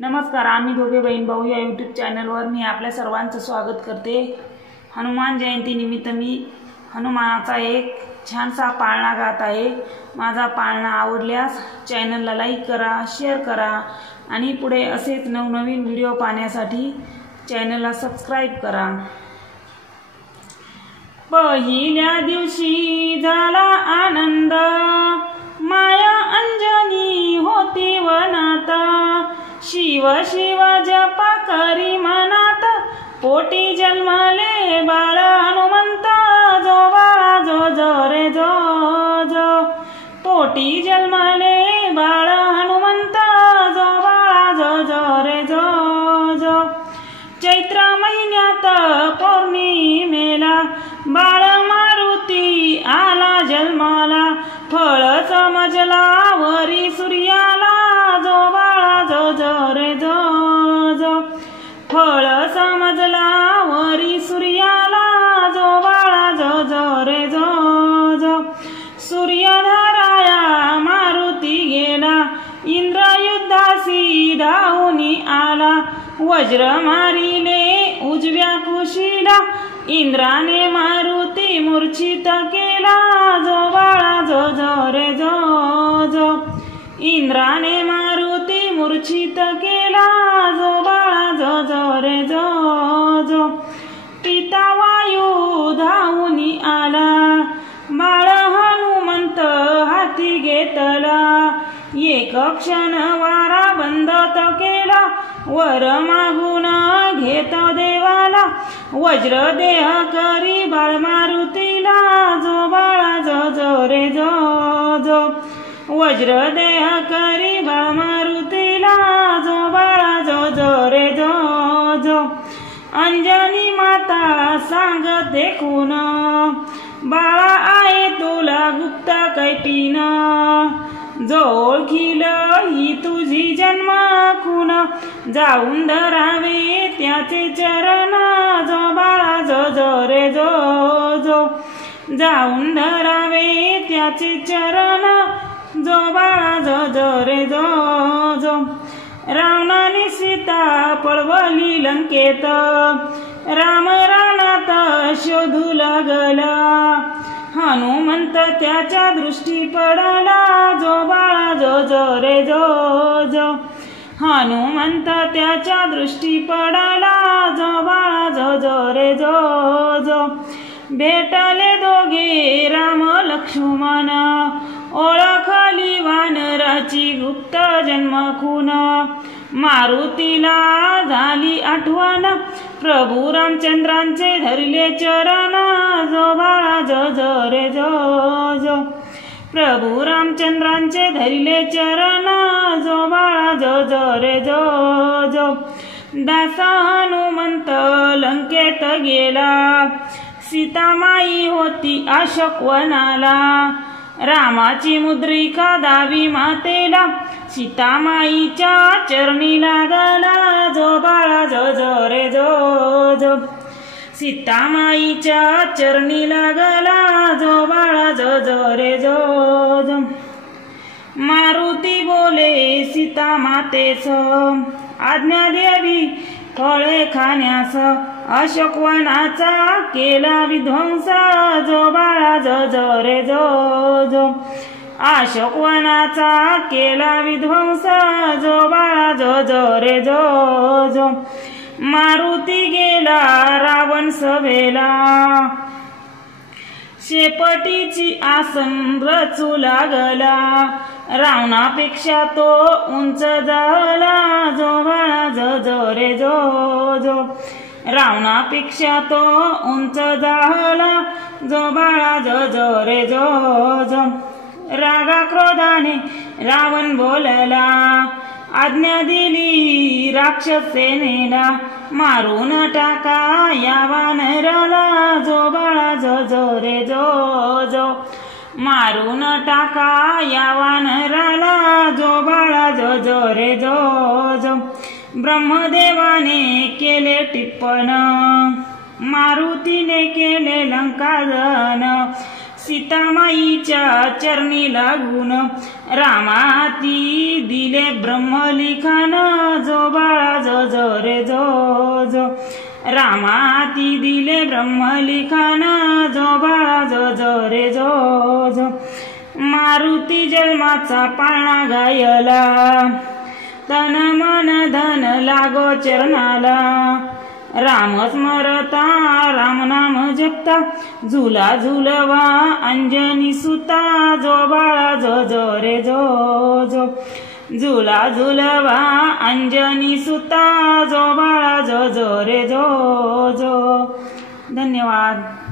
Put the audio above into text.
नमस्कार, आम्ही दोघे बहीण भाऊ या यूट्यूब चॅनलवर मी आपल्या सर्वांचं स्वागत करते। हनुमान जयंती निमित्त मी हनुमानाचा एक छानसा पाळणा गात आहे। माझा पाळणा आवडल्यास चॅनलला लाईक करा, शेअर करा आणि पुढे असेच नवनवीन व्हिडिओ पाहण्यासाठी चॅनलला सबस्क्राइब करा। पहिल्या दिवशी झाला आनंद, माया अंजनी होती वनात, शिव शिव जपा करी मनात, पोटी जन्मले बाळ हनुमंत, जो बाळा जो जो रे जो जो, पोटी जन्मले बाळ हनुमंत, जो बाळा जो जो रे जो जो। चैत्र महिन्यात पौर्णिमेला बाळ मारुती आला जन्माला, फळ समजला वरी सूर्याला, जो बाळा जो जो रे जो जो, फळ समजला वरी सूर्याला, जो बाळा जो जो रे जो जो। सूर्य धराया मारुती गेला, इंद्र युद्धासी धावूनी आला, वज्र मारिले उजव्या कुशीला, इंद्राने मारुती मूर्छित केला, जो बाळा जो जो रे जो जो, इंद्राने मारुती मूर्छित केला, जो बाळा जो जो रे जो जो। पिता वायू धावूनी आला, बाळ हनुमंत हाती घेतला, एक क्षण वारा बंद तो केला, वर मागून घेत देवाला, वज्र देह करी बाळ मारुतीला, जो बाळा जो जो रे जो जो, वज्र देह करी बाळ मारुतीला, जो बाळा जो जो रे जो जो। अंजनी माता सांगत देखून, बाळा आहे तुला गुप्त कैपीन, जो ओळखील ही तुझी जन्म खून, जाऊन धरावे त्याचे चरण, जो बाळा जो जो रे जो जो, जाऊन धरावे त्याचे चरण, जो बाळा जो जो रे जो जो। रावणाने सीता पळवली लंकेत, राम रानात शोधू लागला, हनुमंत त्याच्या दृष्टी पडला, जो बाळा जो जो रे जो जो, हनुमंत त्याच्या दृष्टी पडला, जो बाळा जो जो रे जो जो। भेटले दोघे राम लक्ष्मण, ओळखली वानराची गुप्त जन्म खून, मारुतीला झाली आठवण, प्रभू रामचंद्रांचे धरले चरण, जो बाळा जो जो रे जो जो, प्रभू रामचंद्रांचे धरले चरण, जो बाळा जो जो रे जो जो। दास हनुमंत लंकेत गेला, सीतामाई होती अशोकवनाला, रामाची मुद्रिका दावी मातेला, सीतामाईच्या चरणी लागला, जो बाळा जो जो रे जो जो, सीतामाईच्या चरणी लागला, जो बाळा जो जो रे जो जो। मारुती बोले सीता मातेस, आज्ञा द्यावी फळे खाण्यास, अशोकवनाचा केला विध्वंस, जो बाळा जो जो रे जो जो, अशोकवनाचा केला विध्वंस, जो बाळा जो जो रे जो जो। मारुती गेला रावण सभेला, शेपटीची आसन रचू लागला, रावणापेक्षा तो उंच झाला, जो बाळा जो जो रे जो जो, रावणापेक्षा तो उंच झाला, जो बाळा जो जो रे जो जो। रागा क्रोधाने रावण बोलला, आज्ञा दिली राक्षस सेनेला, मारून टाका या वानराला, जो बाळा जो जो रे जो जो, मारून टाका या वानराला, जो बाळा जो जो रे जो जो। ब्रह्मदेवाने केले टिप्पण, मारुतीने केले लंकादहन, सीतामाईच्या चरणी लागून रामाती दिले ब्रह्मलिखान जो बाळा जो जो रे जो जो रामाती दिले ब्रह्मलिखान जो बाळा जो जो रे जो जो मारुती जन्माचा पाळणा गायला तन मन धन लागो चरणाला राम स्मरता राम नाम जपता झुला झुलवा अंजनी सुता जो बाळा जो जो रे जो जो झुला झुलवा अंजनी सुता जो बाळा जो जो रे जो जो। धन्यवाद।